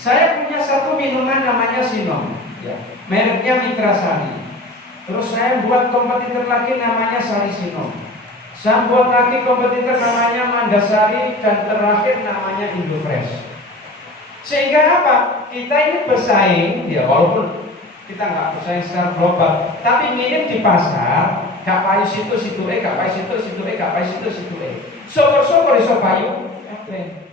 Saya punya satu minuman namanya Sinom, ya. Mereknya Mitra Sari. Terus saya buat kompetitor lagi namanya Sari Sinom. Saya buat lagi kompetitor namanya Mandasari, dan terakhir namanya Indofresh. Sehingga apa? Kita ini bersaing, ya walaupun kita nggak bersaing secara global, tapi minim di pasar. Gak payu situ E, gak payu situ E, gak payu situ E. Syukur-syukur iso payu kabeh.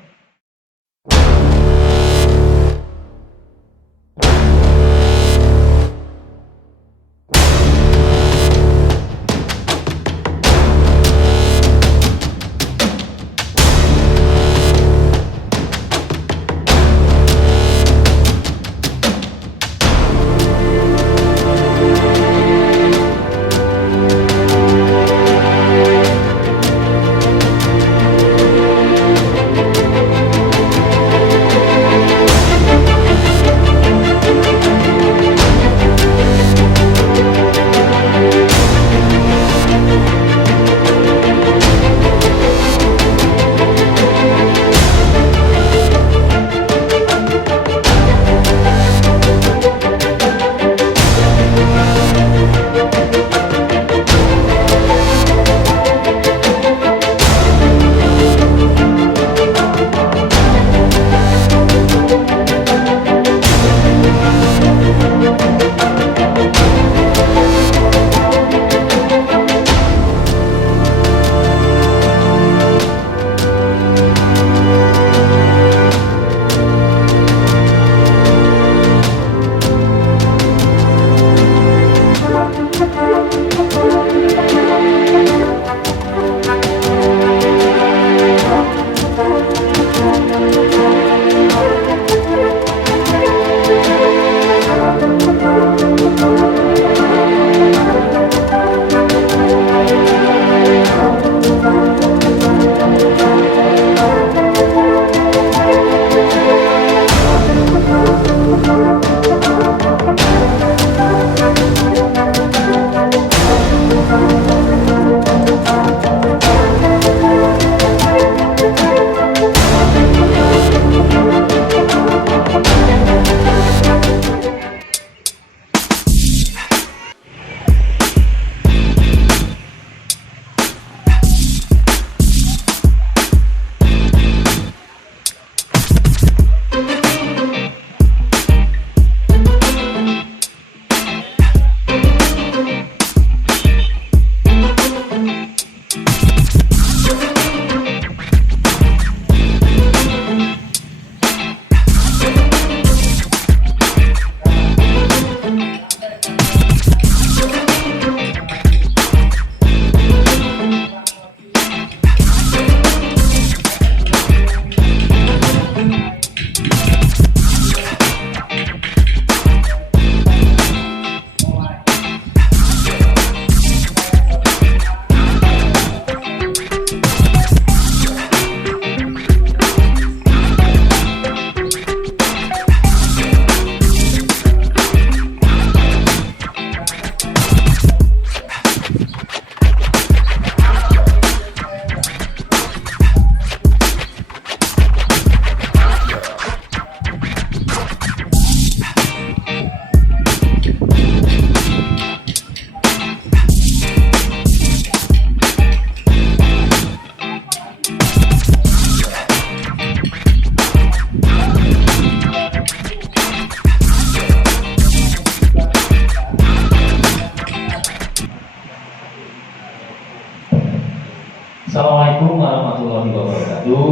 Assalamualaikum warahmatullahi wabarakatuh.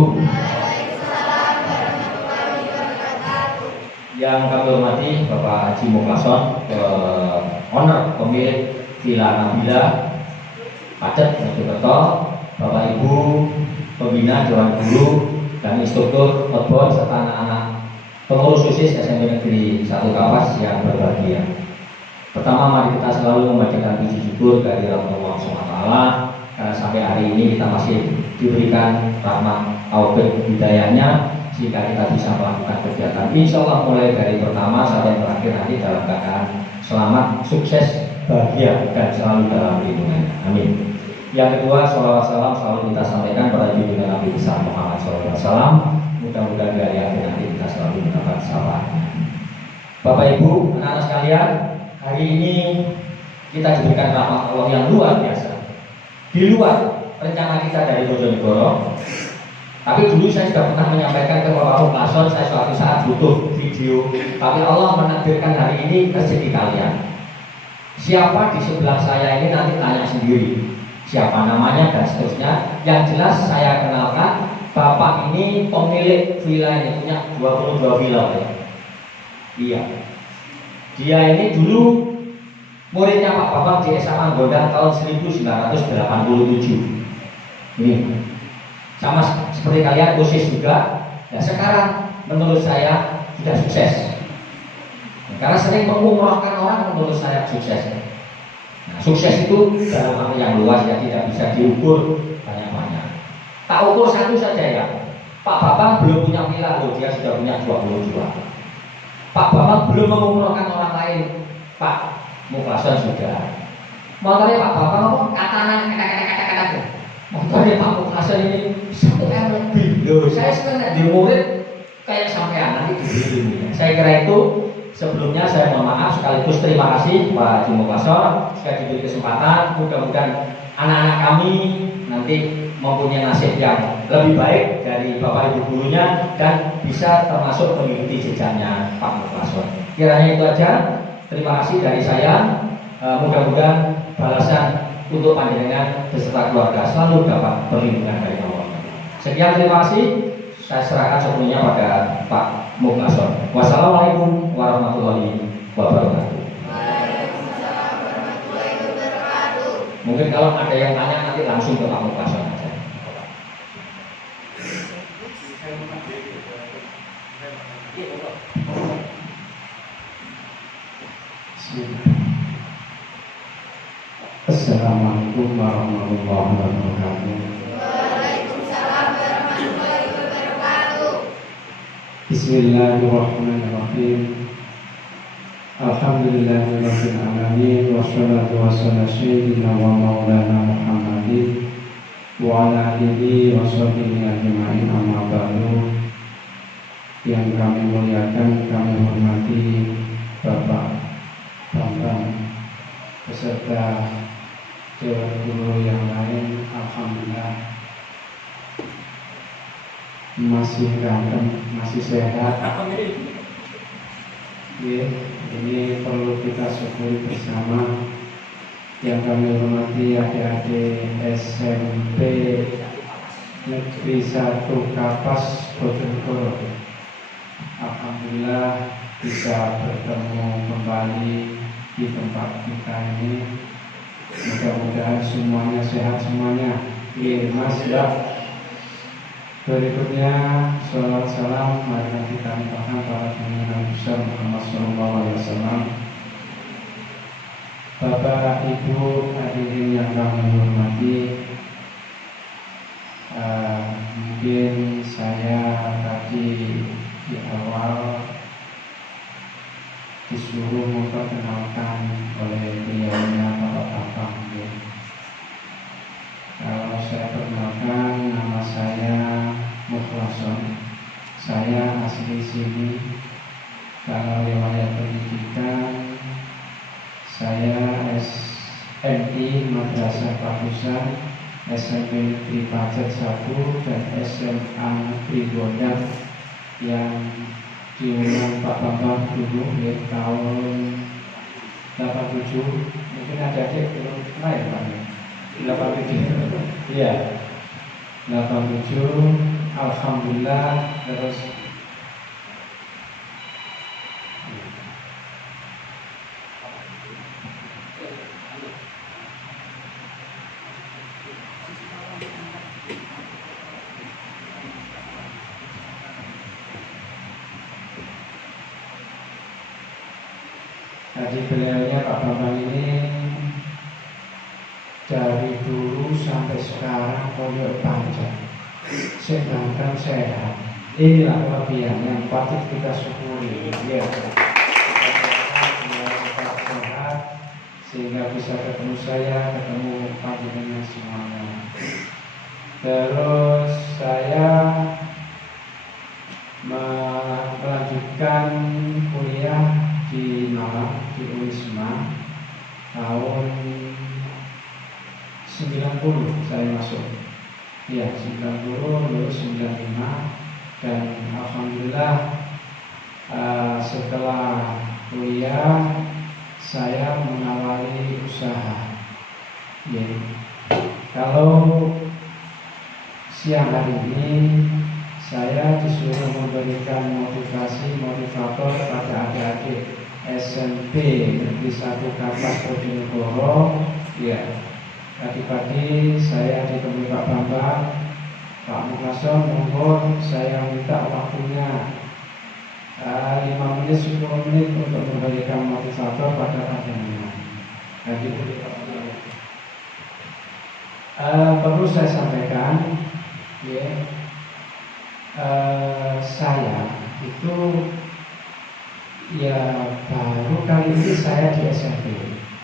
Yang kami hormati Bapak Haji Muklason, owner pemilik Villa Nabila Pacet Mojokerto, Bapak Ibu pembina Dewan Guru dan instruktur outbound serta anak-anak pengurus OSIS SMP Negeri 1 Kapas yang berbahagia. Pertama, mari kita selalu membacakan puji syukur dari Allah SWT karena sampai hari ini kita masih diberikan rahmat taufik hidayahnya sehingga kita bisa melakukan kegiatan insya Allah mulai dari pertama sampai terakhir nanti dalam keadaan selamat, sukses, bahagia dan selalu dalam lindungannya. Amin. Yang kedua, sholawat salam selalu kita sampaikan pada junjungan Nabi besar Muhammad SAW. Mudah-mudahan dari akhir nanti kita selalu mendapat syafaat Bapak Ibu, anak-anak sekalian, hari ini kita diberikan rahmat Allah yang luar biasa. Di luar rencana kita dari Bojonegoro. Tapi dulu saya sudah pernah menyampaikan ke Bapak Muklason, saya suatu saat butuh video. Tapi Allah menakdirkan hari ini rezeki kalian. Siapa di sebelah saya ini nanti tanya sendiri siapa namanya dan seterusnya. Yang jelas saya kenalkan, Bapak ini pemilik villa ini, punya 22 villa ya. Iya. Dia ini dulu muridnya Pak Bambang di SMA Gondang tahun 1987. Ini sama seperti kalian OSIS juga. Nah sekarang menurut saya sudah sukses. Karena sering mengumrohkan orang menurut saya sukses. Nah, sukses itu dalam arti yang luas ya, tidak bisa diukur banyak-banyak. Tak ukur satu saja ya. Pak Bambang belum punya villa loh, dia sudah punya 22. Pak Bambang belum mengumrohkan orang lain. Pak Muklason sudah. Motornya Pak Bambang apa? Katanan kata-kata. Motornya Pak Muklason ini 1 M lebih. Loh, saya sebenarnya di murid kayak sampean nanti dibeli. Saya kira itu sebelumnya saya mohon maaf sekaligus terima kasih Pak Haji Muklason sudah diberi kesempatan. Mudah-mudahan anak-anak kami nanti mempunyai nasib yang lebih baik dari Bapak Ibu gurunya dan bisa termasuk mengikuti jejaknya Pak Muklason. Kiranya itu aja. Terima kasih dari saya. Mudah-mudahan balasan untuk panjenengan beserta keluarga selalu dapat perlindungan dari Allah. Sekian, terima kasih. Saya serahkan sepenuhnya pada Pak Muklason. Wassalamualaikum warahmatullahi wabarakatuh. Mungkin kalau ada yang tanya nanti langsung ke Pak Muklason aja. Assalamualaikum warahmatullahi wabarakatuh. Waalaikumsalam warahmatullahi wabarakatuh. Bismillahirrahmanirrahim. Alhamdulillahirabbil alamin wassalatu wassalamu sayyidina wa maulana Muhammadin wa ala alihi wa sahbihi ajma'in, amma ba'du. Yang kami muliakan, kami hormati Bapak Bambang beserta guru yang lain. Alhamdulillah masih ganteng, masih sehat. Ya, ini perlu kita syukuri bersama. Yang kami hormati adik-adik SMP Negeri 1 Kapas Bojonegoro. Alhamdulillah bisa bertemu kembali di tempat kita ini. Mudah-mudahan semuanya sehat semuanya. Iya Mas ya. Berikutnya sholawat salam mari kita limpahkan para junjungan besar Muhammad SAW. Bapak Ibu hadirin yang kami hormati, mungkin saya tadi di awal disuruh memperkenalkan oleh beliaunya Bapak Bambang. Kalau saya perkenalkan, nama saya Muklason. Saya asli sini. Kalau riwayat pendidikan, saya SMI Madrasah Pakusan, SMP Negeri Pacet 1 dan SMA Negeri Gondang yang diundang Pak Bambang dulu ya, tahun 87. Mungkin ada adik belum lahir Pak ya? 87. Iya. 87. Alhamdulillah. Terus tadi beliaunya Pak Bambang ini dari dulu sampai sekarang koyok panjang, sedangkan sehat. Inilah kelebihan yang patut kita syukuri. Ya, tetap sehat sehingga bisa ketemu saya, ketemu panjenengan semuanya. Terus saya melanjutkan kuliah di Malang, di Unisma tahun 90 saya masuk. Ya, 90 lulus 95 dan alhamdulillah setelah kuliah saya mengawali usaha. Ya. Kalau siang hari ini saya disuruh memberikan motivator pada adik-adik SMP Negeri 1 Kapas Bojonegoro. Ya, tadi pagi saya ditemui Pak Bambang, Pak Mukason, monggo saya minta waktunya 5 menit 10 menit untuk memberikan motivator pada panjenengan. Jadi perlu saya sampaikan, ya, saya itu ya baru kali ini saya di SMP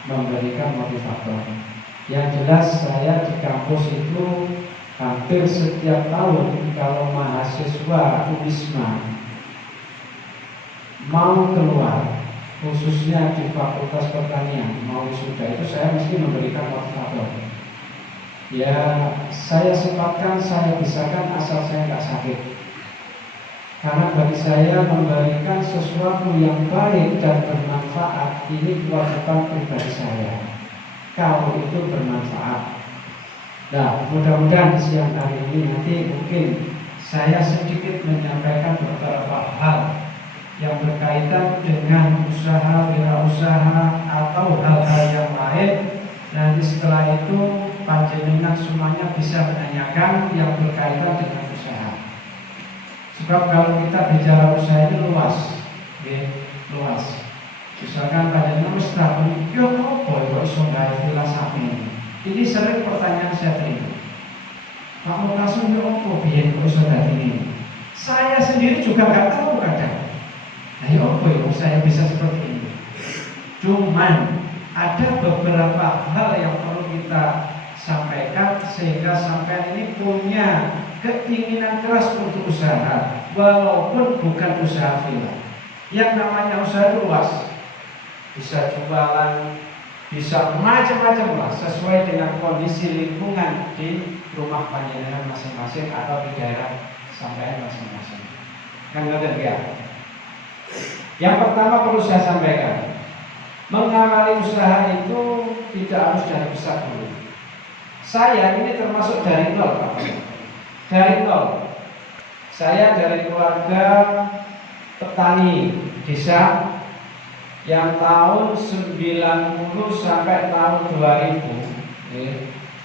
memberikan motivator. Yang jelas saya di kampus itu hampir setiap tahun kalau mahasiswa Unisma mau keluar, khususnya di Fakultas Pertanian mau wisuda, itu saya mesti memberikan motivator. Ya, saya sempatkan, saya bisakan asal saya nggak sakit. Karena bagi saya memberikan sesuatu yang baik dan bermanfaat ini kewajiban pribadi saya. Kalau itu bermanfaat. Nah, mudah-mudahan di siang hari ini nanti mungkin saya sedikit menyampaikan beberapa hal yang berkaitan dengan usaha, wirausaha atau hal-hal yang lain. Nanti setelah itu panjenengan semuanya bisa menanyakan yang berkaitan dengan usaha. Sebab kalau kita bicara usaha ini luas, ya, luas. Misalkan panjenengan wis takon, yo opo kok iso gawe villa sapi? Ini sering pertanyaan saya terima. Pak Mukason yo opo biyen kok iso dadi ini? Saya sendiri juga nggak tahu kadang. Nah, yo opo ya saya bisa seperti ini? Cuman ada beberapa hal yang perlu kita sampaikan sehingga sampai ini punya keinginan keras untuk usaha, walaupun bukan usaha villa. Yang namanya usaha itu luas, bisa jualan, bisa macam-macam lah, sesuai dengan kondisi lingkungan di rumah panjenengan masing-masing atau di daerah sampean masing-masing. Kan ya. Yang pertama perlu saya sampaikan, mengawali usaha itu tidak harus dari besar dulu. Saya ini termasuk dari nol, Pak. Dari nol. Saya dari keluarga petani desa yang tahun 90 sampai tahun 2000.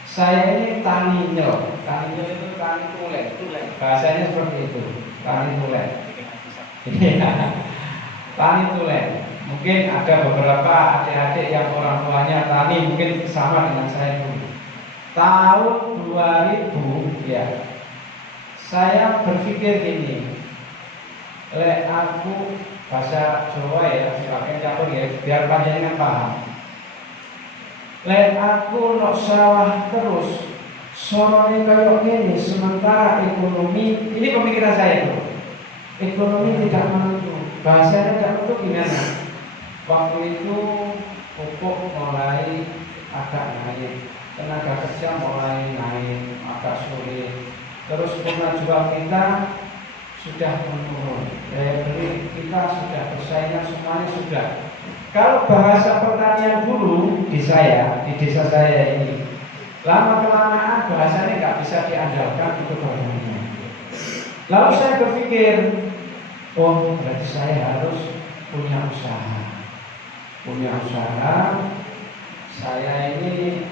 Saya ini tani nyel. Tani nyel itu tani tulen. Bahasanya seperti itu. Tani tulen. Tani tulen. Mungkin ada beberapa adik-adik yang orang tuanya tani, mungkin sama dengan saya dulu. Tahun 2000 ya, saya berpikir ini, aku bahasa Jawa ya, pakai campur ya, biar panjenengan paham. Aku nok sawah terus, sorone kayak gini, sementara ekonomi, ini pemikiran saya itu, ekonomi tidak menentu, bahasanya tidak menentu gimana? Waktu itu pupuk mulai agak naik, tenaga kerja mulai naik, agak sulit. Terus kemajuan kita sudah menurun, daya beli kita sudah bersaingan, semuanya sudah. Kalau bahasa pertanian dulu di desa saya ini, lama kelamaan bahasanya nggak bisa diandalkan untuk pertanian. Lalu saya berpikir, oh berarti saya harus punya usaha. Saya ini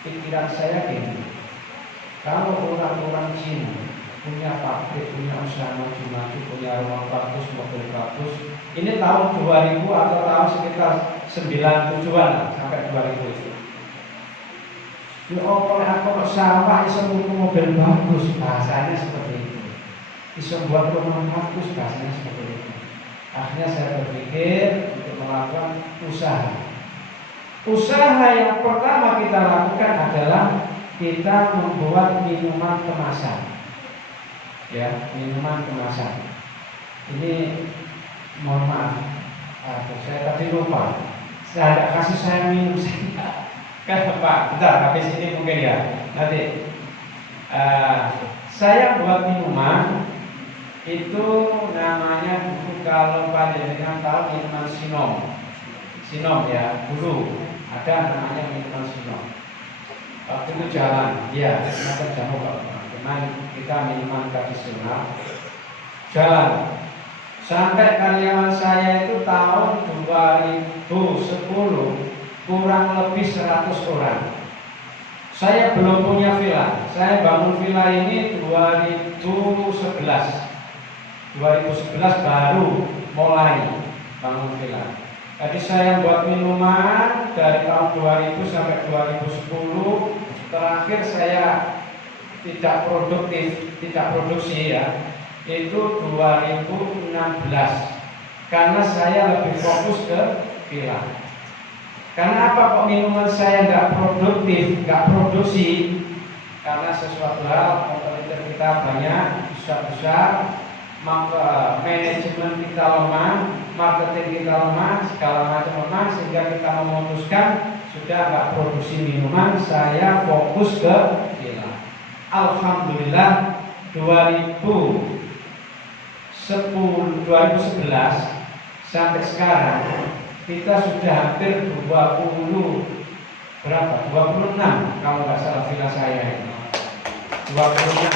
pikiran saya gini, kalau orang-orang Cina punya pabrik, punya usaha maju-maju, punya rumah bagus, mobil bagus, ini tahun 2000 atau tahun sekitar 97-an sampai 2000 itu. Ya kalau aku sawah bisa butuh mobil bagus, bahasanya seperti itu. Bisa buat rumah bagus, bahasanya seperti itu. Akhirnya saya berpikir untuk melakukan usaha. Usaha yang pertama kita lakukan adalah kita membuat minuman kemasan. Ya, minuman kemasan. Ini mohon maaf, Aduh, saya tadi lupa. Saya ada kasih saya minum kan Pak, bentar habis ini mungkin ya. Nanti saya buat minuman itu namanya dulu kalau panjenengan tahu minuman Sinom. Sinom ya, dulu ada namanya minuman Sinom. Waktu itu jalan, ya, macam jamu Pak. Cuman kita minuman tradisional. Jalan sampai karyawan saya itu tahun 2010 kurang lebih 100 orang. Saya belum punya villa. Saya bangun villa ini 2011 baru mulai bangun villa. Jadi saya buat minuman dari tahun 2000 sampai 2010. Terakhir saya tidak produksi ya, itu 2016. Karena saya lebih fokus ke villa. Karena apa kok minuman saya nggak produktif, nggak produksi? Karena sesuatu hal kompetitor kita banyak, besar-besar, maka manajemen kita lemah, marketing kita lemah, segala macam lemah, sehingga kita memutuskan sudah nggak produksi minuman, saya fokus ke villa. Alhamdulillah 2011 sampai sekarang kita sudah hampir 26 kalau nggak salah villa saya ini 26.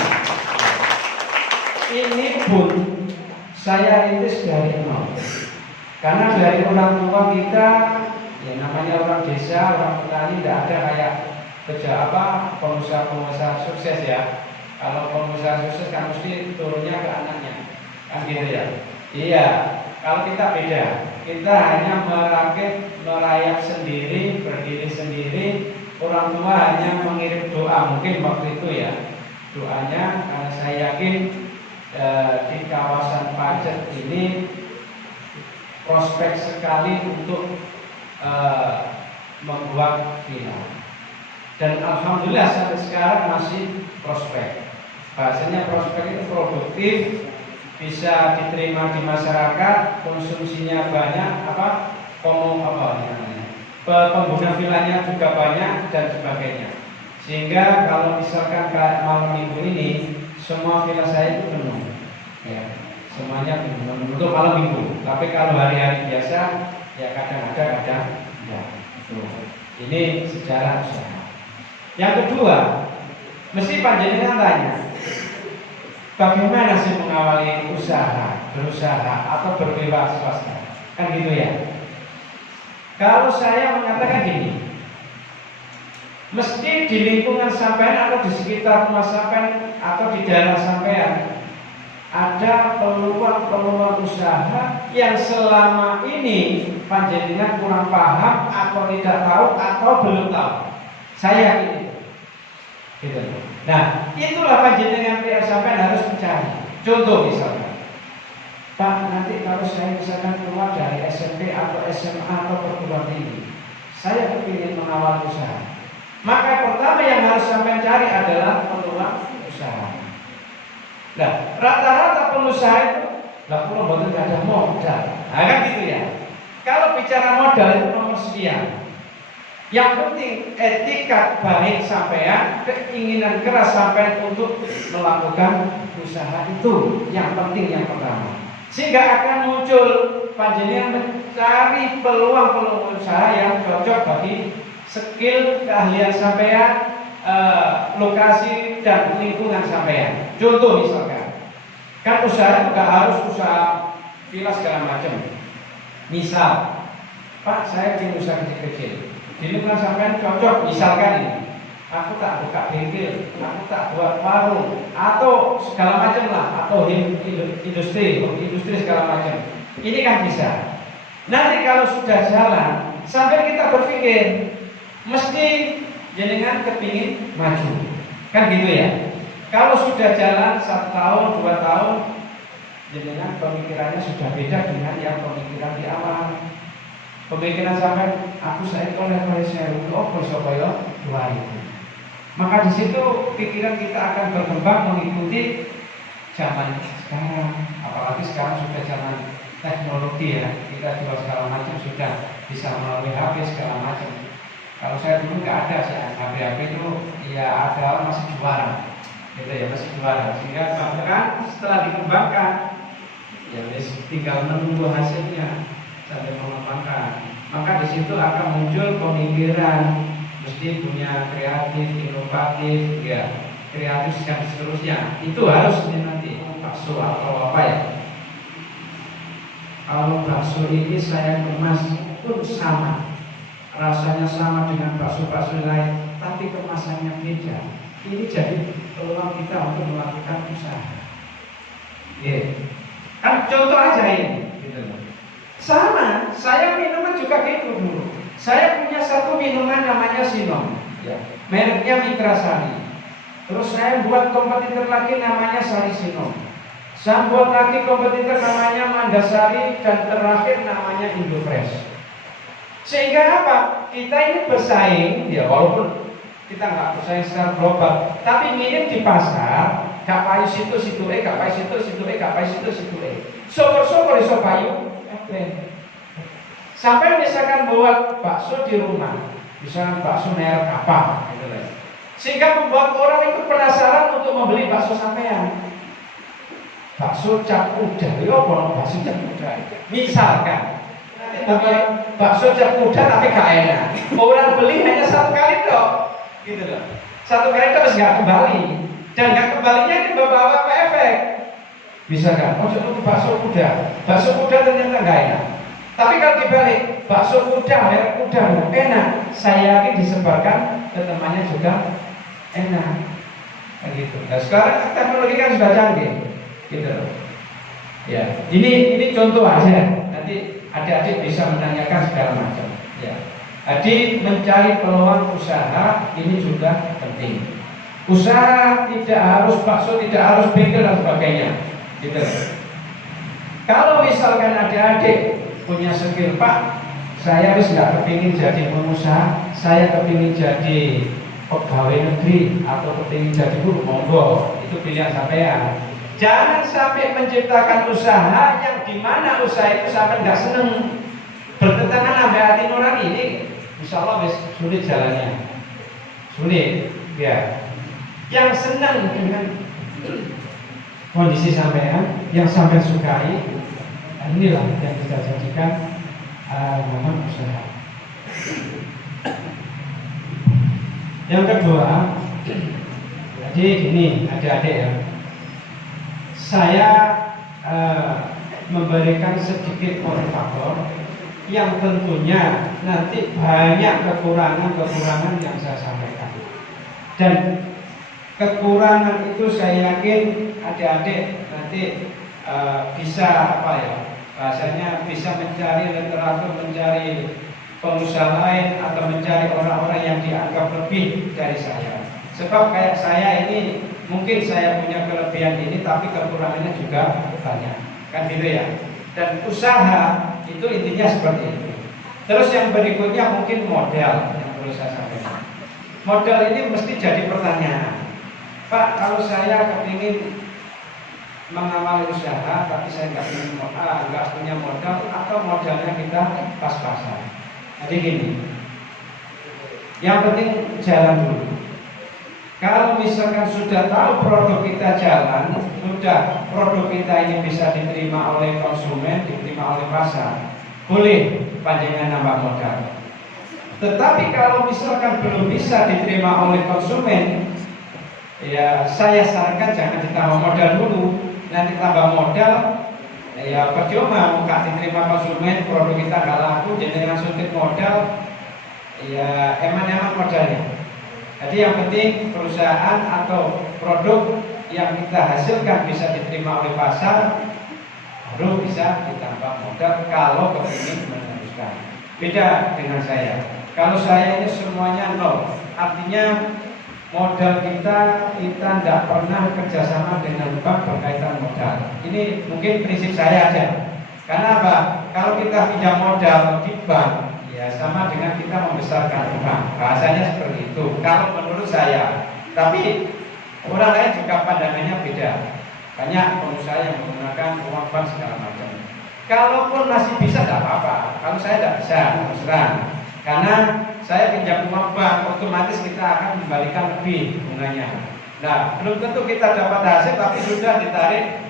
Ini pun saya rintis dari nol, karena dari orang tua kita ya namanya orang desa, orang petani, tidak ada kayak pengusaha sukses ya. Kalau pengusaha sukses kan mesti turunnya ke anaknya, kan gitu ya. Iya, kalau kita beda, kita hanya merayap sendiri, berdiri sendiri. Orang tua hanya mengirim doa, mungkin waktu itu ya doanya, karena saya yakin di kawasan Pacet ini prospek sekali untuk membuat villa. Dan alhamdulillah sampai sekarang masih prospek. Bahasanya prospek itu produktif, bisa diterima di masyarakat, konsumsinya banyak, pengguna villanya juga banyak dan sebagainya. Sehingga kalau misalkan kayak malam minggu ini, semua villa saya itu penuh, ya, semuanya penuh untuk malam minggu. Tapi kalau hari-hari biasa, ya kadang ada, kadang enggak. Ini sejarah usaha. Yang kedua, mesti panjenengan tanya, bagaimana sih mengawali berusaha atau berwirausaha swasta? Kan gitu ya. Kalau saya mengatakan gini, mesti di lingkungan sampean atau di sekitar rumah sampean atau di daerah sampean ada peluang usaha yang selama ini panjenengan kurang paham atau tidak tahu atau belum tahu. Saya yakin itu. Gitu. Nah, itulah panjenengan pihak sampean harus mencari. Contoh misalnya, Pak, nanti kalau saya misalkan keluar dari SMP atau SMA atau perguruan tinggi, saya kepingin mengawal usaha. Maka pertama yang harus sampai cari adalah peluang usaha. Nah, rata-rata pengusaha itu, kalau betul nggak ada modal, nah kan gitu ya. Kalau bicara modal itu nomor sekian. Yang penting etika baik sampean, keinginan keras sampean untuk melakukan usaha itu yang penting yang pertama. Sehingga akan muncul panjenengan mencari peluang usaha yang cocok bagi skill, keahlian sampean, lokasi dan lingkungan sampean. Contoh misalkan, kan usaha itu gak harus usaha villa segala macam. Misal, Pak, saya bikin usaha kecil-kecil. Di lingkungan sampean cocok, misalkan ini, aku tak buka bengkel, aku tak buat warung, atau segala macam lah, atau industri segala macam. Ini kan bisa. Nanti kalau sudah jalan, sampai kita berpikir, mesti jenengan kepingin maju, kan gitu ya. Kalau sudah jalan 1 tahun, 2 tahun, jenengan pemikirannya sudah beda dengan yang pemikiran di awal. Pemikiran sampai aku saya oleh saya dua itu. Maka di situ pikiran kita akan berkembang mengikuti zaman sekarang. Apalagi sekarang sudah zaman teknologi teknologi ya, kita jual segala macam sudah bisa melalui HP segala macam. Kalau saya dulu nggak ada sih HP itu, ya ada masih juara, gitu ya, masih juara. Sehingga bahkan setelah dikembangkan, ya tinggal menunggu hasilnya sampai mengembangkan. Maka di situ akan muncul pemikiran, mesti punya kreatif, inovatif, ya kreatif dan seterusnya. Itu harus nanti bakso atau apa ya. Kalau bakso ini saya kemas pun sama, rasanya sama dengan bakso-bakso lain, tapi kemasannya beda. Ini jadi peluang kita untuk melakukan usaha. Kan contoh aja ini. Sama, saya minuman juga gitu dulu. Saya punya satu minuman namanya Sinom, mereknya Mitra Sari. Terus saya buat kompetitor lagi namanya Sari Sinom. Saya buat lagi kompetitor namanya Mandasari, dan terakhir namanya Indofresh. Sehingga apa? Kita ini bersaing, ya walaupun kita nggak bersaing secara global, tapi minim di pasar. Gak payu situ gak payu situ gak payu situ. Sopor iso payu, sampai misalkan buat bakso di rumah, misalkan bakso merek apa, gitu lah. Sehingga membuat orang itu penasaran untuk membeli bakso sampean. Bakso cap udah, bakso cap udah. Misalkan, tapi bakso cap udah tapi gak enak. Orang beli hanya satu kali toh, gitu loh. Satu kali terus nggak kembali, dan nggak kembalinya itu bawa efek. Misalkan, bakso kuda ternyata nggak enak. Tapi kalau dibalik, bakso kuda, merek kuda enak, saya yakin disebarkan ke temannya juga enak. Gitu. Nah sekarang teknologi kan sudah canggih, gitu. Ya, ini contoh aja. Nanti adik-adik bisa menanyakan segala macam. Ya. Jadi mencari peluang usaha ini juga penting. Usaha tidak harus bakso, tidak harus bengkel dan sebagainya. Gitu. Kalau misalkan adik-adik punya skill, Pak, saya harus nggak kepingin jadi pengusaha, saya kepingin jadi pegawai negeri atau kepingin jadi guru, monggo, itu pilihan sampean. Jangan sampai menciptakan usaha yang dimana usaha itu sampai nggak seneng, bertentangan sama hati nurani. Ini insya Allah sulit jalannya, sulit ya. Yang senang dengan kondisi sampean, yang sampean sukai, inilah yang kita jadikan nama usaha. Yang kedua, jadi gini adik-adik ya, saya memberikan sedikit motivator yang tentunya nanti banyak kekurangan yang saya sampaikan, dan kekurangan itu saya yakin adik-adik nanti bisa apa ya, bahasanya bisa mencari literatur, mencari pengusaha lain, atau mencari orang-orang yang dianggap lebih dari saya. Sebab kayak saya ini, mungkin saya punya kelebihan ini, tapi kekurangannya juga banyak, kan gitu ya. Dan usaha itu intinya seperti itu. Terus yang berikutnya mungkin modal yang perlu saya sampaikan. Modal ini mesti jadi pertanyaan. Pak, kalau saya kepingin mengawali usaha, tapi saya nggak punya modal, atau modalnya kita pas-pasan. Jadi gini, yang penting jalan dulu. Kalau misalkan sudah tahu produk kita jalan, sudah produk kita ini bisa diterima oleh konsumen, diterima oleh pasar, boleh panjangan nambah modal. Tetapi kalau misalkan belum bisa diterima oleh konsumen, ya saya sarankan jangan ditambah modal dulu. Nanti tambah modal, ya percuma muka diterima konsumen, produk kita nggak laku, jadi dengan suntik modal, ya eman-eman modalnya. Jadi yang penting perusahaan atau produk yang kita hasilkan bisa diterima oleh pasar, baru bisa ditambah modal kalau kepingin meneruskan. Beda dengan saya. Kalau saya ini semuanya nol, artinya modal kita tidak pernah kerjasama dengan bank berkaitan modal. Ini mungkin prinsip saya aja. Karena apa? Kalau kita pinjam modal di bank, ya sama dengan kita membesarkan bank. Bahasanya seperti itu. Kalau menurut saya, tapi orang lain juga pandangannya beda. Banyak pengusaha yang menggunakan uang bank segala macam. Kalaupun masih bisa tidak apa-apa. Kalau saya tidak bisa, terus terang. Karena saya pinjam uang bank, otomatis kita akan kembalikan lebih bunganya. Nah, belum tentu kita dapat hasil, tapi sudah ditarik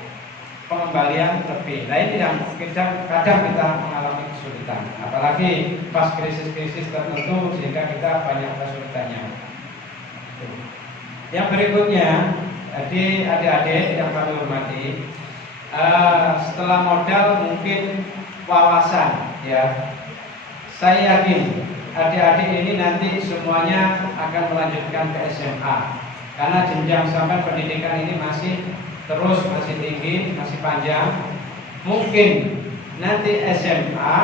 pengembalian lebih. Nah, ini yang kadang kita mengalami kesulitan. Apalagi pas krisis-krisis tertentu, sehingga kita banyak kesulitannya. Yang berikutnya, adik-adik yang kami hormati, setelah modal mungkin wawasan, ya. Saya yakin adik-adik ini nanti semuanya akan melanjutkan ke SMA, karena jenjang sampai pendidikan ini masih tinggi, masih panjang. Mungkin nanti SMA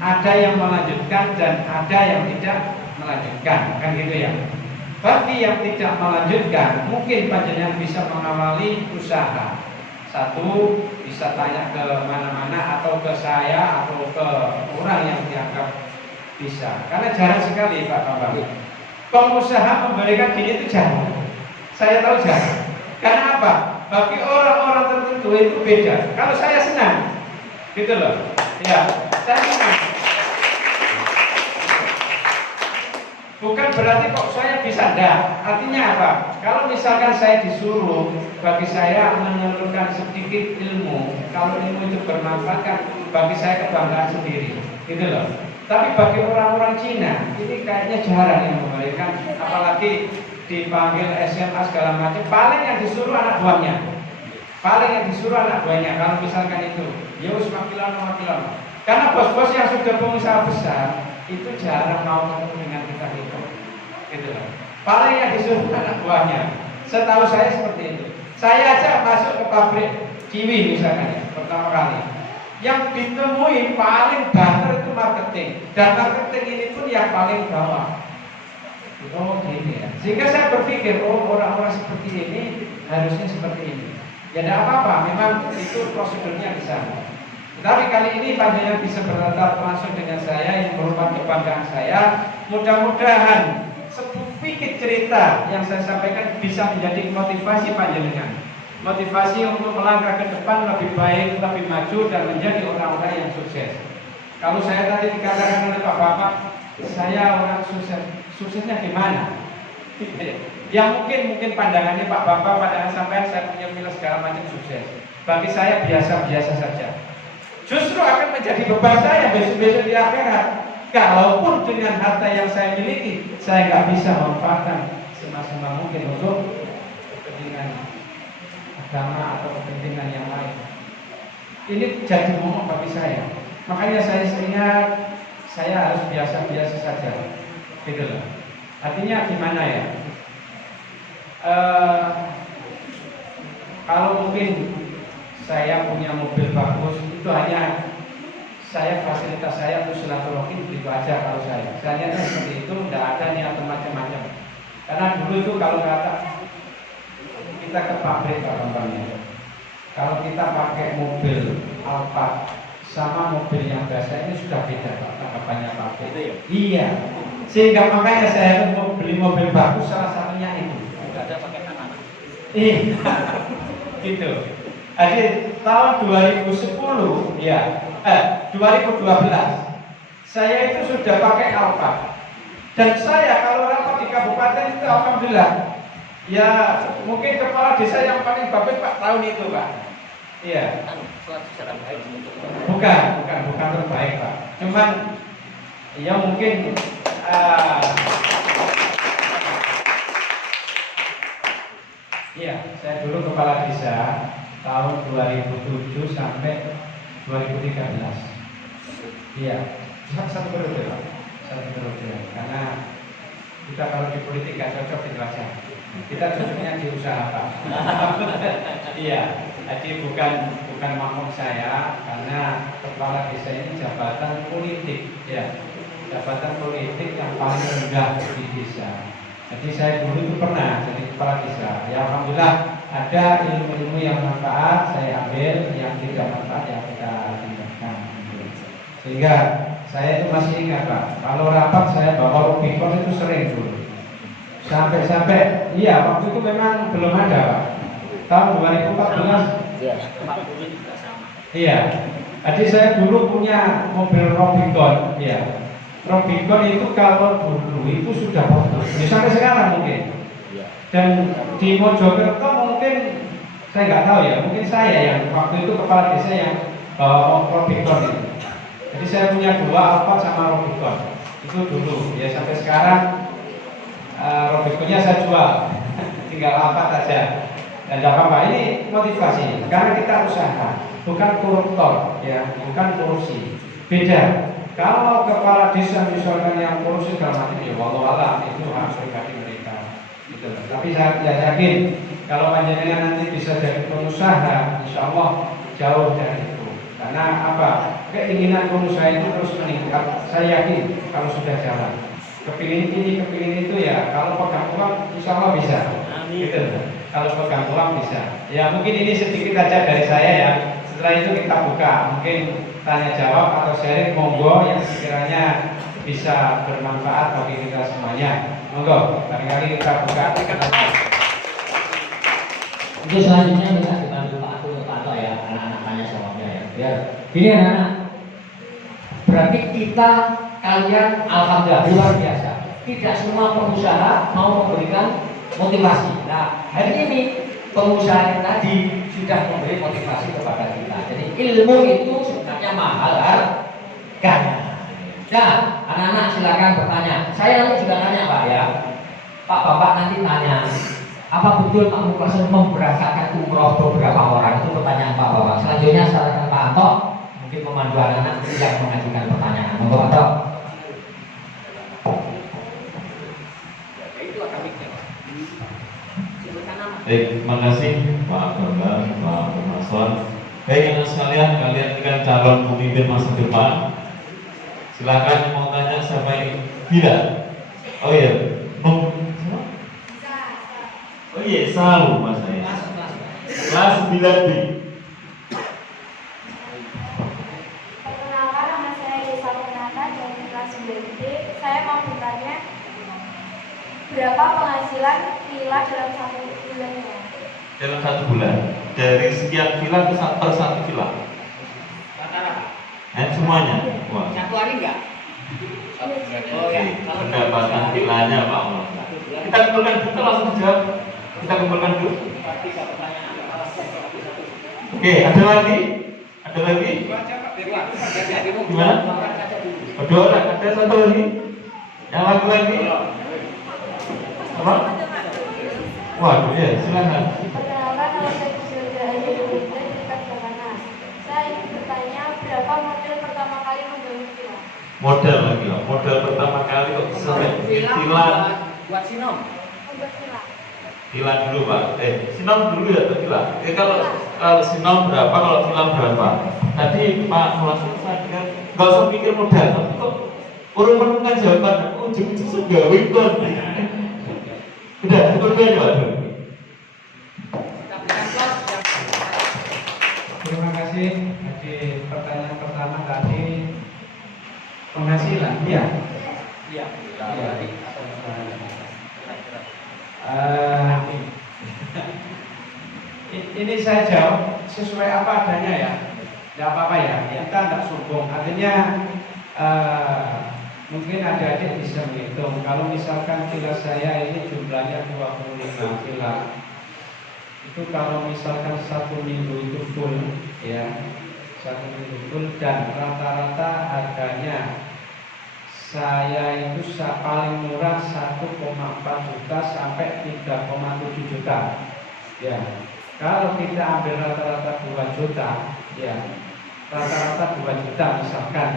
ada yang melanjutkan dan ada yang tidak melanjutkan, kan gitu ya. Bagi yang tidak melanjutkan, mungkin panjenengan bisa mengawali usaha. Satu, bisa tanya ke mana-mana atau ke saya atau ke orang yang dianggap bisa. Karena jarang sekali Pak Bambang pengusaha memberikan gini itu jarang. Saya tahu jarang. Karena apa? Bagi orang-orang tertentu itu beda. Kalau saya senang, gitu loh. Ya, saya senang. Bukan berarti kok saya bisa enggak. Artinya apa? Kalau misalkan saya disuruh, bagi saya menurunkan sedikit ilmu, kalau ilmu itu bermanfaat kan bagi saya kebanggaan sendiri, gitu loh. Tapi bagi orang-orang Cina, ini kayaknya jarang yang memberikan, apalagi dipanggil SMA segala macam. Paling yang disuruh anak buahnya. Kalau misalkan itu, ya wis makilan. Karena bos-bos yang sudah pengusaha besar itu jarang mau ketemu dengan kita gitu loh. Paling yang disuruh anak buahnya. Setahu saya seperti itu. Saya aja masuk ke pabrik kiwi misalkan ya, pertama kali. Yang ditemui paling banter itu marketing. Dan marketing ini pun yang paling bawah. Oh gini ya. Sehingga saya berpikir, oh orang-orang seperti ini harusnya seperti ini. Ya tidak apa-apa, memang itu prosedurnya di sana. Tapi kali ini panjenengan bisa bertatap langsung dengan saya yang merupakan kebanggaan saya. Mudah-mudahan sedikit cerita yang saya sampaikan bisa menjadi motivasi panjenengan. Motivasi untuk melangkah ke depan lebih baik, lebih maju dan menjadi orang-orang yang sukses. Kalau saya tadi dikatakan oleh Pak Bapak, saya orang sukses. Suksesnya gimana? Ya mungkin pandangannya Pak Bapak, pandangan sampai saya punya milik segala macam sukses. Bagi saya biasa-biasa saja. Justru akan menjadi beban saya besok-besok di akhirat. Kalaupun dengan harta yang saya miliki, saya nggak bisa memanfaatkan semaksimal mungkin untuk kepentingan agama atau kepentingan yang lain. Ini jadi momok bagi saya. Makanya saya ingat saya harus biasa-biasa saja. Gitu loh. Artinya gimana ya? Kalau mungkin saya punya mobil bagus, itu hanya fasilitas saya untuk silaturahim begitu aja. Kalau saya niatnya seperti itu, tidak ada niat macam-macam. Karena dulu itu kalau kata kita ke pabrik Pak Bambang, kalau kita pakai mobil Alphard sama mobil yang biasa ini sudah beda Pak, tanggapannya pabrik. Iya. Sehingga makanya saya mau beli mobil bagus, salah satunya itu. Tidak ada pakai anak. Gitu. Jadi tahun 2010, ya, 2012, saya itu sudah pakai Alphard. Dan saya kalau rapat di kabupaten itu alhamdulillah, ya mungkin kepala desa yang paling bagus Pak tahun itu Pak. Iya. Bukan terbaik Pak. Cuman, ya mungkin iya, saya dulu kepala desa tahun 2007 sampai 2013. Iya, satu periode Pak. Karena kita kalau di politik gak cocok di aja. Kita cocoknya di usaha Pak. Iya, jadi bukan makmum saya, karena kepala desa ini jabatan politik, ya. Jabatan politik yang paling rendah di desa. Jadi saya dulu itu pernah jadi kepala desa. Ya alhamdulillah ada ilmu-ilmu yang manfaat saya ambil, yang tidak manfaat yang kita tinggalkan. Sehingga saya itu masih ingat Pak, kalau rapat saya bawa Rubicon itu sering dulu. Sampai iya waktu itu memang belum ada Pak. Tahun 2014. Iya. Jadi saya dulu punya mobil Robicon, ya. Robicon itu kalau dulu itu sudah bagus, ya, sampai sekarang mungkin. Dan di Mojokerto mungkin saya nggak tahu ya, mungkin saya yang waktu itu kepala desa yang bawa Robicon itu. Jadi saya punya 2 Alphard sama Robicon itu dulu, ya sampai sekarang Robiconnya saya jual, tinggal Alphard aja. Dan tidak apa-apa, ini motivasi karena kita usaha, bukan koruptor, ya, bukan korupsi. Beda. Kalau kepala desa misalkan yang korupsi segala macam, ya wallahualam itu hak pribadi mereka. Gitu. Tapi saya yakin kalau panjenengan nanti bisa jadi pengusaha, insya Allah jauh dari itu. Karena apa? Keinginan pengusaha itu terus meningkat. Saya yakin kalau sudah jalan. Kepilih ini, kepilih itu ya. Kalau pegang uang, insya Allah bisa. Gitu. Kalau pegang uang bisa. Ya mungkin ini sedikit aja dari saya ya. Setelah itu kita buka, mungkin tanya jawab atau sharing monggo yang sekiranya bisa bermanfaat bagi kita semuanya. Monggo, barangkali kita buka. Oke, selanjutnya kita dibantu Pak Atul ya, anak-anak tanya jawabnya ya. Biar gini anak-anak. Berarti kalian alhamdulillah luar biasa. Tidak semua pengusaha mau memberikan motivasi. Nah, hari ini pengusaha yang tadi sudah memberi motivasi kepada kita. Jadi ilmu itu sebenarnya mahal harganya. Nah, anak-anak silakan bertanya. Saya nanti juga tanya Pak ya. Pak Bapak nanti tanya, apa betul Pak Muklason memberangkatkan umroh beberapa orang? Itu pertanyaan Pak Bapak. Selanjutnya silakan Pak Anto, mungkin memandu anak-anak yang mengajukan pertanyaan. Monggo Pak Anto. Baik, terima kasih Pak Bambang, Pak Muklason. Baik anak sekalian, kalian ini kan calon pemimpin masa depan. Silakan yang mau tanya siapa ini? Bila? Oh iya, oh iya, selalu mas saya. Kelas 9B. Perkenalkan, nama saya Desa Renata dari kelas 9B. Saya mau bertanya, berapa penghasilan villa dalam 1 bulannya? Dalam 1 bulan, dari sekian villa ke per 1 villa. Semuanya. Wah. Satu hari enggak? Oh ya, pendapatan villanya Pak Mulah. Kita kumpulkan dulu, langsung dijawab. Kita kumpulkan dulu. Oke, ada lagi? Ada lagi? Gimana? Ada orang, ada satu lagi? Yang lagi? Apa? Waduh ya, silakan. Perkenalkan, nama saya Gisela dari dekat Jakarta. Saya ingin bertanya, berapa model pertama kali membangun villa? Modal lagi lah, modal pertama kali kok sampai villa. Buat sinom. Membuat villa. Villa dulu Pak. Sinom dulu ya atau villa? Kalau sinom berapa, kalau villa berapa? Tadi Pak Muklason saya dengar nggak usah pikir modal, tapi kok orang menemukan jawaban, ujung-ujung sudah wikon. Udah, itu aja Pak. Terima kasih. Jadi pertanyaan pertama tadi penghasilan, iya. Iya. Ini saya jawab sesuai apa adanya ya. Tidak apa-apa ya. Kita tidak sombong. Artinya mungkin adik-adik bisa menghitung. Kalau misalkan villa saya ini jumlahnya 25 villa, itu kalau misalkan 1 minggu itu full, ya 1 minggu full, dan rata-rata harganya saya itu paling murah 1,4 juta sampai 3,7 juta. Ya, kalau kita ambil rata-rata 2 juta, ya rata-rata 2 juta misalkan.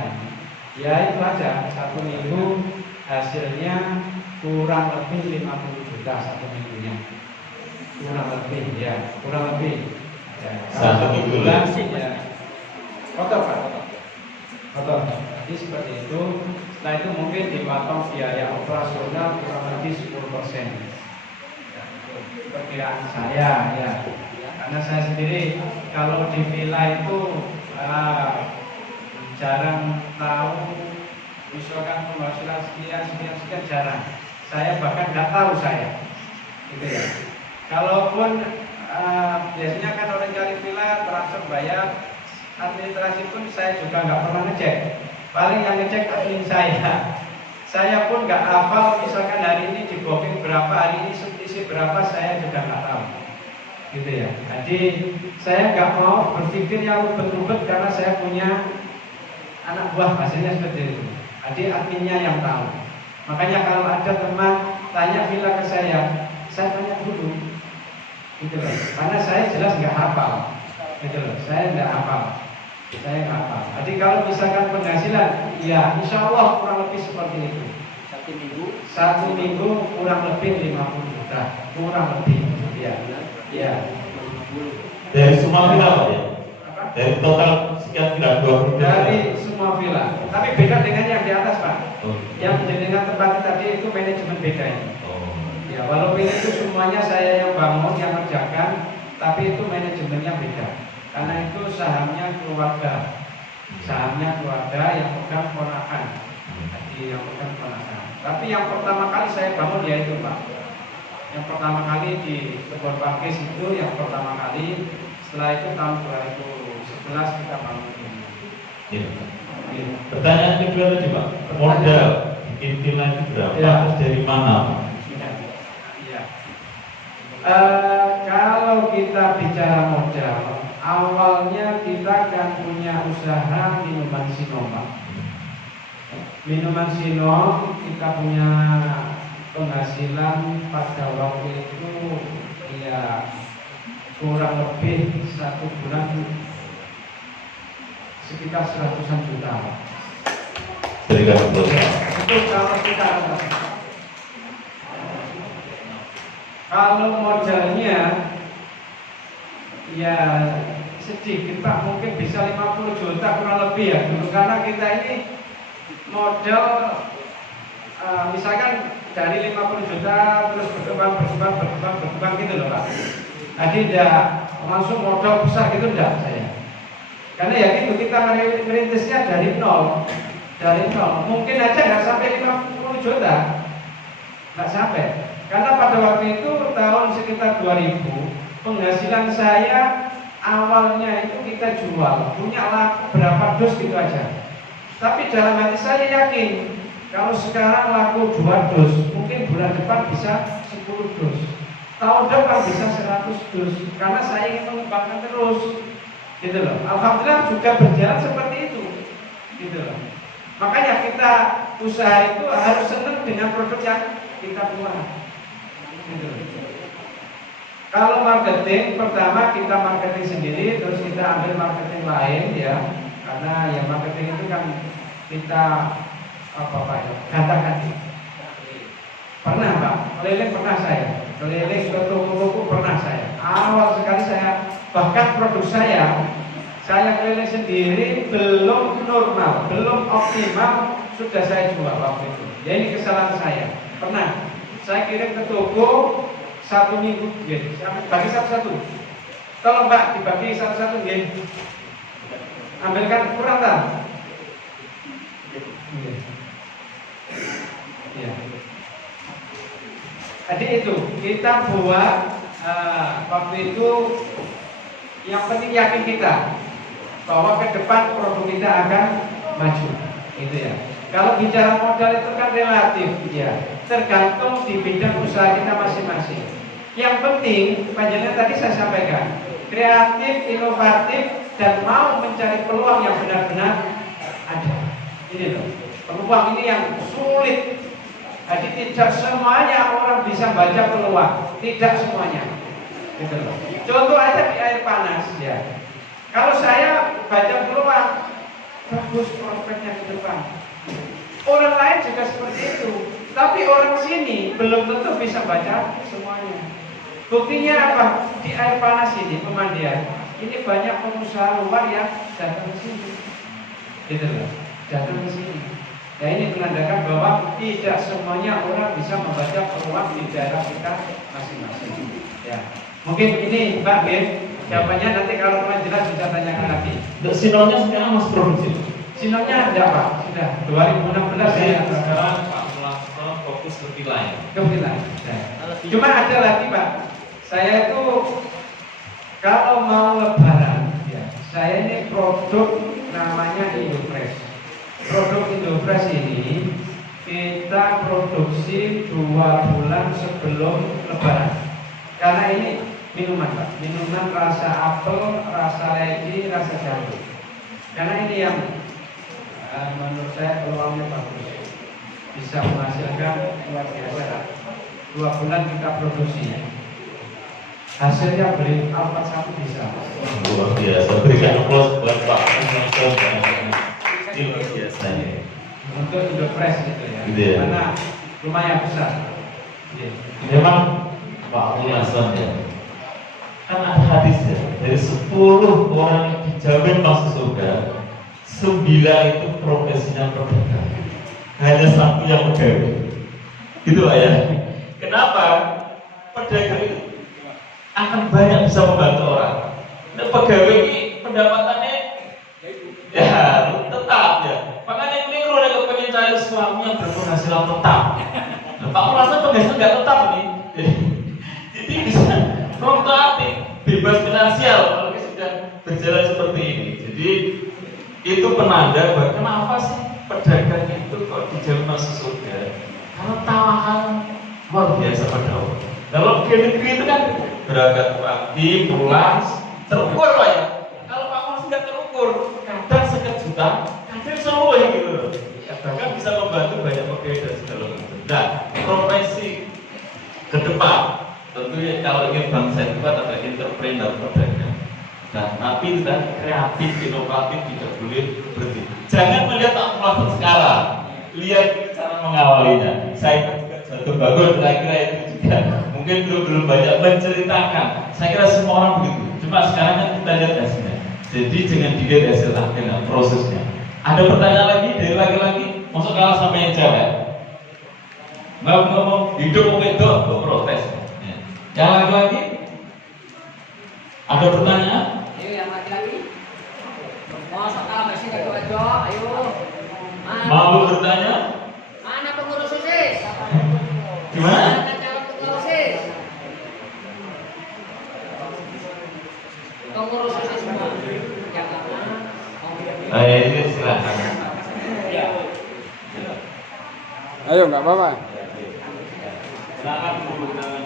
Ya itu aja, 1 minggu hasilnya kurang lebih 50 juta 1 minggunya. Kurang lebih ya, kurang lebih. Ya, 1 minggu bulan ya. Kotor Pak, kotor. Jadi seperti itu. Setelah itu mungkin dipotong biaya operasional kurang lebih 10%. Ya, perkiraan saya ya. Karena saya sendiri kalau di villa itu jarang tahu misalkan penghasilan sekian jarang. Saya bahkan nggak tahu saya, gitu ya. Kalaupun biasanya kan orang cari villa transfer bayar administrasi pun saya juga nggak pernah ngecek. Paling yang ngecek admin saya. Saya pun nggak hafal, misalkan hari ini di booking berapa, hari ini subsidi berapa, saya juga nggak tahu. Gitu ya. Jadi saya nggak mau berpikir yang ribet-ribet karena saya punya anak buah, hasilnya seperti itu. Jadi adminnya yang tahu. Makanya kalau ada teman tanya villa ke saya tanya dulu. Gitu loh. Karena saya jelas nggak hafal. Gitu loh. Saya nggak hafal. Jadi kalau misalkan penghasilan, ya insya Allah kurang lebih seperti itu. Satu minggu kurang lebih 50 juta, kurang lebih. Ya. Dari semua villa Pak ya? Apa? Dari total sekian villa 20 Dari semua villa. Tapi beda dengan yang di atas Pak. Oh. Yang dengan tempat tadi itu manajemen beda ini. Oh. Ya, walaupun itu semuanya saya yang bangun, yang kerjakan, tapi itu manajemennya beda. Karena itu sahamnya keluarga, yang pegang ponakan. Jadi yang pegang ponakan. Tapi yang pertama kali saya bangun ya itu Pak. Yang pertama kali di Kebon Pakis itu yang pertama kali. Setelah itu tahun 2011 kita bangun ini. Iya. Iya. Pertanyaan kedua tadi Pak, modal bikin villa itu berapa? Ya. Terus dari mana? Iya. Kalau kita bicara modal, awalnya kita kan punya usaha minuman Sinom Pak. Minuman Sinom kita punya penghasilan pada waktu itu ya kurang lebih satu bulan sekitar 100-an juta. Dari kamu Itu kalau kita kalau modalnya ya sedikit Pak, mungkin bisa 50 juta kurang lebih ya dulu, karena kita ini modal misalkan dari 50 juta terus berkembang gitu loh Pak. Jadi tidak langsung modal besar gitu enggak saya. Karena ya gitu, kita merintisnya dari nol. Mungkin aja nggak sampai 50 juta, nggak sampai. Karena pada waktu itu tahun sekitar 2000 penghasilan saya awalnya itu kita jual punya laku berapa dus gitu aja. Tapi dalam hati saya yakin kalau sekarang laku 2 dus, mungkin bulan depan bisa 10 dus, tahun depan bisa 100 dus. Karena saya ingin mengembangkan terus, gitu loh. Alhamdulillah juga berjalan seperti itu, gitu loh. Makanya kita usaha itu harus senang dengan produk yang kita buat. Gitu. Kalau marketing, pertama kita marketing sendiri, terus kita ambil marketing lain ya, karena ya marketing itu kan kita katakan pernah Pak, keliling pernah saya, keliling ke toko-toko pernah saya. Awal sekali saya, bahkan produk saya keliling sendiri belum normal, belum optimal, sudah saya jual waktu itu. Ya ini kesalahan saya. Pernah saya kirim ke toko 1 minggu, bagi satu-satu. Tolong Pak, dibagi satu-satu, ambilkan kurang tak? Ya. Jadi itu kita buat waktu itu yang penting yakin kita bahwa ke depan produk kita akan maju, itu ya. Kalau bicara modal itu kan relatif, ya, tergantung di bidang usaha kita masing-masing. Yang penting, panjenengan tadi saya sampaikan, kreatif, inovatif, dan mau mencari peluang yang benar-benar ada. Ini loh, peluang ini yang sulit. Jadi tidak semuanya orang bisa baca peluang, tidak semuanya. Gitu loh. Contoh aja di air panas, ya. Kalau saya baca peluang, bagus prospeknya ke depan. Orang lain juga seperti itu, tapi orang sini belum tentu bisa baca semuanya. Buktinya apa? Di air panas ini, pemandian, ini banyak pengusaha luar yang datang ke sini, gitu loh, datang ke sini. Ya ini menandakan bahwa tidak semuanya orang bisa membaca peluang di daerah kita masing-masing. Ya, mungkin ini Mbak Bin, jawabannya nanti kalau teman jelas bisa tanyakan lagi. Untuk Sinomnya sekarang masih produksi? Sinomnya ada Pak, sudah 2016 saya sekarang Pak Mulaso fokus ke villa. ke villa. Ya. Cuma ada lagi Pak, saya itu kalau mau lebaran, ya, Saya ini produk namanya Indofresh. Produk Indofresh ini kita produksi 2 bulan sebelum Lebaran. Karena ini minuman, Pak. Minuman rasa apel, rasa legi, rasa jambu. Karena ini yang menurut saya peluangnya bagus, bisa menghasilkan luar biasa. 2 bulan kita produksi. Hasilnya beli Alphard 1 bisa. Luar biasa. Berikan aplaus buat Pak Langsung. Ini luar biasa ya. Untuk Indofresh gitu ya. Iya. Karena lumayan besar. Iya. Memang Pak Langsung ya. Kan ada hadis ya, dari 10 orang yang dijamin masuk surga, 9 itu profesinya pedagang, hanya 1 yang pegawai. Gitu lah ya. Kenapa? Pedagang itu akan banyak bisa membantu orang. Nah, pegawai ini pendapatannya ya tetap ya. Makanya keliru ada kepengen cari suami yang berpenghasilan tetap. Nah, Pak merasa penghasilan nggak tetap nih. Jadi bisa fluktuatif, bebas finansial kalau sudah berjalan seperti ini. Jadi itu penanda bahwa kenapa sih pedagang itu kok dijamin masuk surga? Karena tawahan luar biasa pada Allah. Kalau di negeri itu kan berangkat pagi, pulang, terukur Pak ya. Kalau Pak Mas nggak terukur, kadang sekejuta, kadang seluruh gitu loh. Bahkan bisa membantu banyak pegawai dan segala macam. Nah, profesi ke depan tentunya kalau ingin bangsa itu ada entrepreneur pedagang. Nah, tapi sudah kreatif, inovatif tidak boleh berhenti. Jangan melihat tak sekarang, lihat cara mengawalinya. Saya juga jatuh bangun, kira-kira itu juga mungkin belum banyak menceritakan. Saya kira semua orang begitu. Cuma sekarang kan kita lihat hasilnya. Jadi jangan dilihat hasil akhirnya, prosesnya. Ada pertanyaan lagi dari laki-laki, masuk kalah sama yang cewek. Ngomong hidup mungkin itu protes. Yang laki-laki, ada pertanyaan? Ayo yang laki-laki. Mau sekolah masih ke Wajo, ayo. Mau bertanya? Mana pengurus OSIS? Gimana? Mana calon ketua OSIS? Pengurus OSIS semua. Yang mana? Ini silakan. Ayo, nggak apa-apa. Silakan memberi tangan.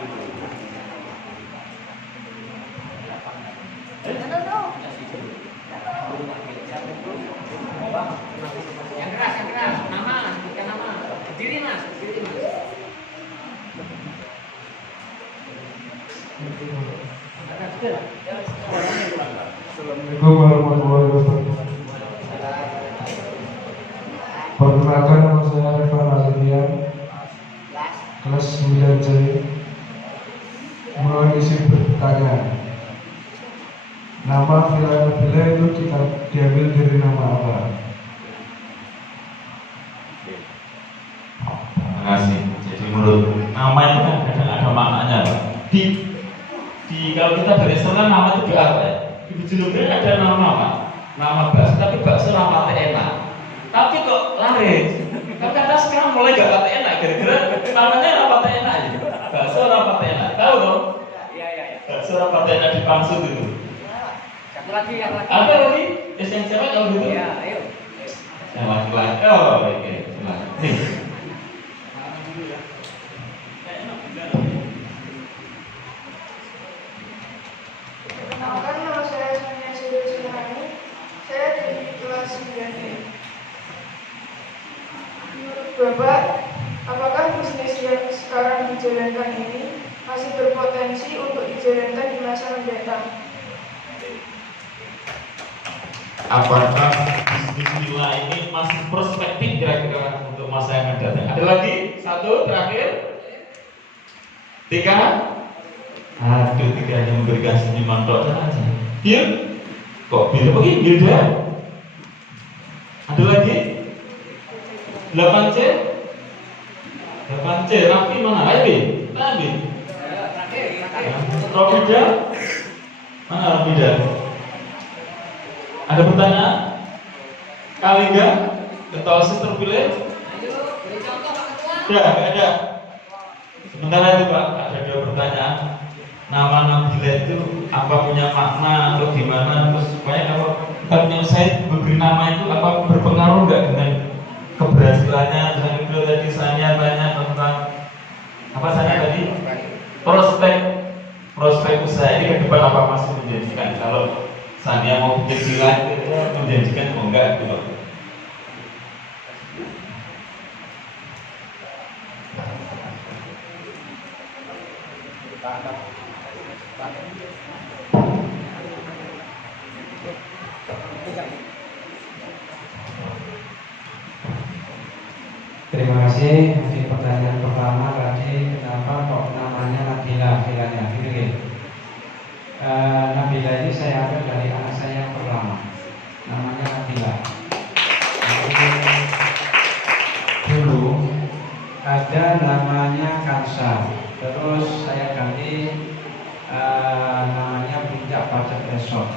Yang keras. Nama, bukan nama. Berdiri mas. Assalamualaikum warahmatullahi wabarakatuh. Perkenalkan, nama saya Reva Alinian, kelas 9C. Mohon isi pertanyaan. Nama Villa Nabila itu kita diambil dari nama apa? Terima kasih. Jadi menurut nama itu kan kadang ada maknanya. Di kalau kita berdasarkan nama itu di apa ya? Di Bujuluknya ada nama apa? Nama bakso, tapi bakso rapatnya enak. Tapi kok laris? Kan kadang sekarang mulai gak rapatnya enak, gara-gara namanya rapatnya enak ya. Bakso rapatnya enak, tahu dong? Iya. Bakso rapatnya enak di Pangsut itu. Satu lagi yang laki. Ada lagi? Yang cewek kalau gitu? Iya, ayo. Yang laki-laki. Oh, oke. Silakan. Nih. Perkenalkan, nama saya Sonia Sri Sulhani. Saya dari kelas 9D. Menurut Bapak, apakah bisnis yang sekarang dijalankan ini masih berpotensi untuk dijalankan di masa mendatang? Apakah bisnis villa ini masih prospektif kira-kira untuk masa yang akan datang? Ada lagi? Satu, terakhir. 3. Aduh, 3 hanya memberikan senyuman tok aja. Bil? Kok bil? Begini, bil dah? Ada lagi? 8C? 8C, Rafi mana? Ayo Bil, mana Bil? Rafida? Mana Rafida? Ada pertanyaan? Kali enggak? Ketua OSIS terpilih? Ayo, beri contoh Pak Ketua. Ya, enggak ada. Sementara itu Pak, ada 2 pertanyaan. nama Nabila itu apa punya makna atau gimana, terus supaya kalau kita menyelesaikan memberi nama itu apa berpengaruh nggak dengan keberhasilannya. Dengan itu tadi saya tanya tentang apa saya tadi prospek usaha ini ke depan apa masih menjanjikan. Kalau saya mau bikin villa itu menjanjikan atau enggak gitu. Terima kasih. Mungkin pertanyaan pertama tadi, kenapa kok namanya Nabila vilanya? Gitu ya. Nabila ini saya ambil dari anak saya yang pertama, namanya Nabila. Dulu ada namanya Kansa, terus saya ganti namanya Puncak Pacet Resort.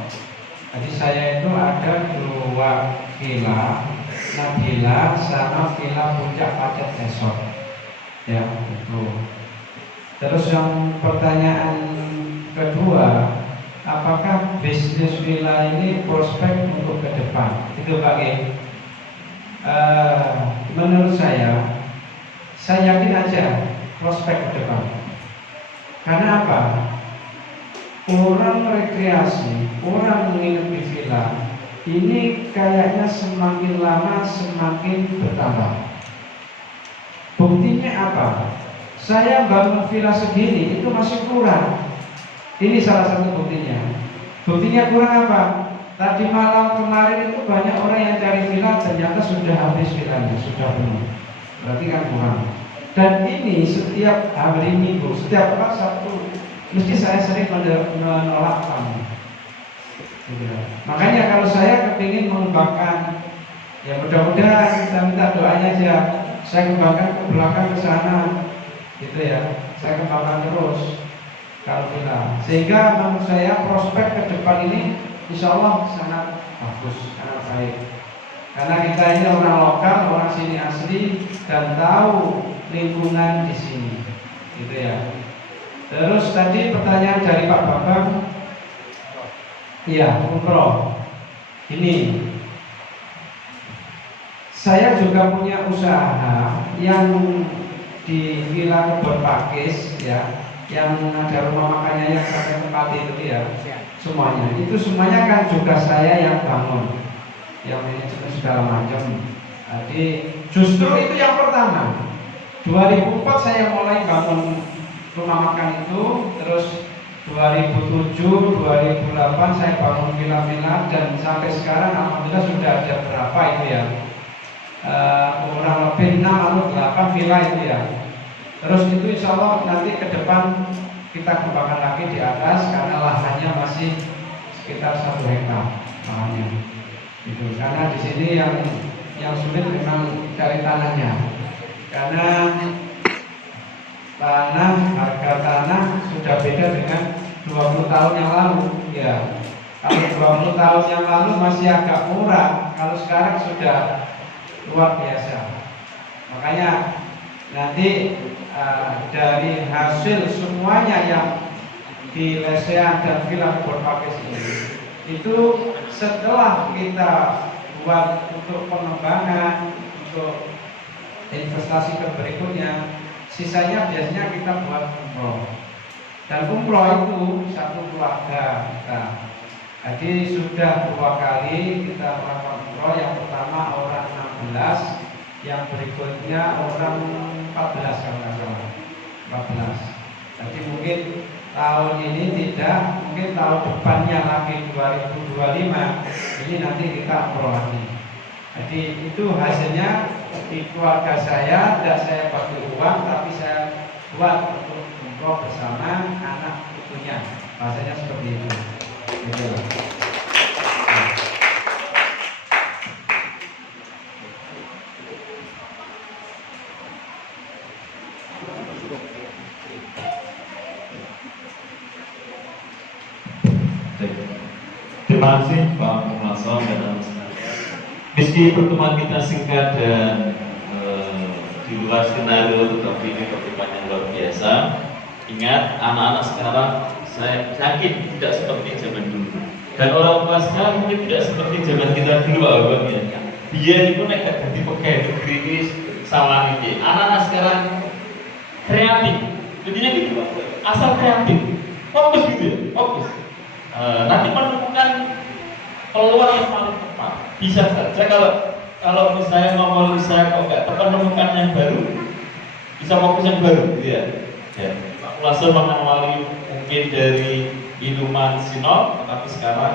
Jadi saya itu ada 2 villa, Nabila sama villa Puncak Pacet Resort. Ya, itu. Terus yang pertanyaan kedua, apakah bisnis villa ini prospek untuk ke depan? Itu Pak G. Menurut saya yakin aja prospek ke depan. Karena apa? Orang rekreasi, orang menginap di villa ini kayaknya semakin lama semakin bertambah. Buktinya apa? Saya bangun villa segini itu masih kurang. Ini salah satu buktinya. Buktinya kurang apa? Tadi malam kemarin itu banyak orang yang cari villa, ternyata sudah habis villanya, sudah penuh. Berarti kan kurang. Dan ini setiap hari Minggu, setiap Sabtu, mesti saya sering menolak tamu. Makanya kalau saya kepingin mengembangkan, ya mudah-mudahan kita minta doanya aja. Saya kembangkan ke belakang ke sana, gitu ya. Saya kembangkan terus kalau villa. Sehingga menurut saya prospek ke depan ini insya Allah sangat bagus, sangat baik. Karena kita ini orang lokal, orang sini asli dan tahu lingkungan di sini, gitu ya. Terus tadi pertanyaan dari Pak Bambang, iya umroh. Ini saya juga punya usaha yang di Villa Kebon Pakis ya, yang ada rumah makannya yang sampai tempat itu ya, semuanya. Itu semuanya kan juga saya yang bangun, yang manajemen segala macam. Jadi justru itu yang pertama. 2004 saya mulai bangun rumah makan itu, terus 2007, 2008 saya bangun villa-villa dan sampai sekarang alhamdulillah sudah ada berapa itu ya, kurang lebih 6 atau 8 villa itu ya. Terus itu insya Allah nanti ke depan kita kembangkan lagi di atas karena lahannya masih sekitar 1 hektar lahannya. Itu karena di sini yang sulit memang cari tanahnya. Karena harga tanah sudah beda dengan 20 tahun yang lalu ya. Kalau 20 tahun yang lalu masih agak murah, kalau sekarang sudah luar biasa. Makanya nanti dari hasil semuanya yang di Lesean dan Villa Kebon Pakis ini, itu setelah kita buat untuk pengembangan, untuk investasi ke berikutnya, sisanya biasanya kita buat umroh. Dan umroh itu satu keluarga kita. Jadi sudah 2 kali kita melakukan umroh. Yang pertama orang 16, yang berikutnya orang 14 kalau nggak salah, 14. Jadi mungkin tahun ini tidak, mungkin tahun depannya lagi 2025 ini nanti kita umroh lagi. Jadi itu hasilnya di keluarga saya, tidak saya bagi uang, tapi saya buat untuk umroh bersama anak putunya. Bahasanya seperti itu. Gitu. Terima kasih Pak Muhammad dan meski pertemuan kita singkat dan di luar skenario, tetapi ini pertemuan yang luar biasa. Ingat, anak-anak sekarang Saya yakin tidak seperti zaman dulu. Dan orang tua sekarang mungkin tidak seperti zaman kita dulu, Pak Abang ya. Dia itu nek jadi pegawai negeri ini salah ini. Anak-anak sekarang kreatif. Jadinya gitu Pak. Asal kreatif. Fokus gitu ya, fokus. Nanti menemukan peluang yang paling tepat. Bisa saja kalau misalnya ngomong saya kok nggak tepat menemukan yang baru, bisa fokus yang baru gitu ya. Ya. Langsung mengawali mungkin dari minuman sinop, tetapi sekarang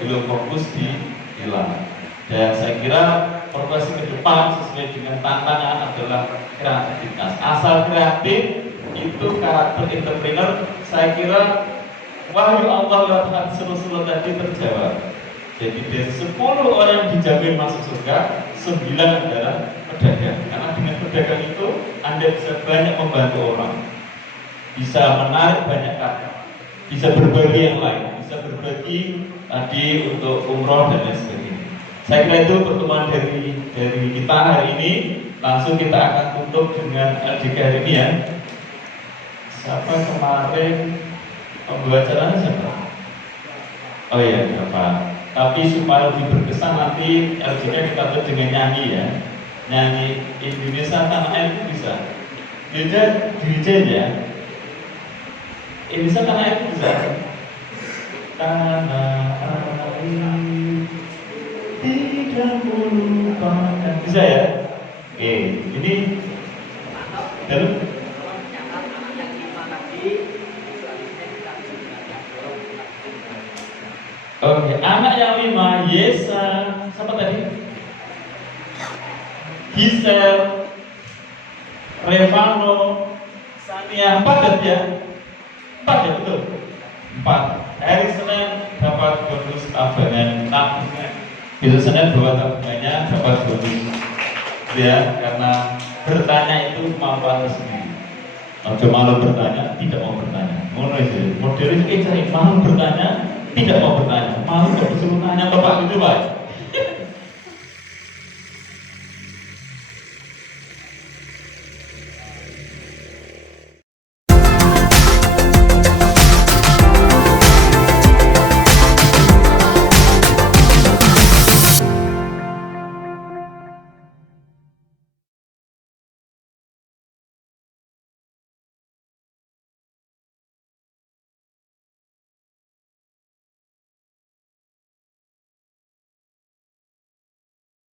belum fokus di hilang. Dan saya kira progresi ke depan sesuai dengan tantangan adalah kreativitas. Asal kreatif itu karakter entrepreneur. Saya kira wahyu Allah lewat hati Rasulullah tadi terjawab. Jadi dari 10 orang yang dijamin masuk surga, 9 adalah pedagang. Karena dengan pedagang itu Anda bisa banyak membantu orang, bisa menarik banyak kata, bisa berbagi yang lain, bisa berbagi tadi untuk umroh dan lain sebagainya. Saya kira itu pertemuan dari kita hari ini. Langsung kita akan tutup dengan LDK hari ini ya. Siapa kemarin pembawa acaranya siapa? Oh iya, Bapak. Tapi supaya lebih berkesan nanti LDK kita tutup dengan nyanyi ya. Nyanyi Indonesia Tanah Air itu bisa. Beda dirijen ya. Indonesia Tanah Air itu bisa. Tanah air tidak melupakan. Bisa ya? Oke, ini dalam oke, anak yang 5 Yesa, siapa tadi? Gisel, Revano, Sania, 4 ya? 4 ya betul? 4. Hari Senin dapat bonus tabungan tabungan. Besok Senin bawa tabungannya dapat bonus. Ya, karena bertanya itu kemampuan tersendiri. Cuma malu bertanya, tidak mau bertanya. Model itu cari malu bertanya, tidak mau bertanya. Malu kok disuruh tanya Bapak gitu Pak.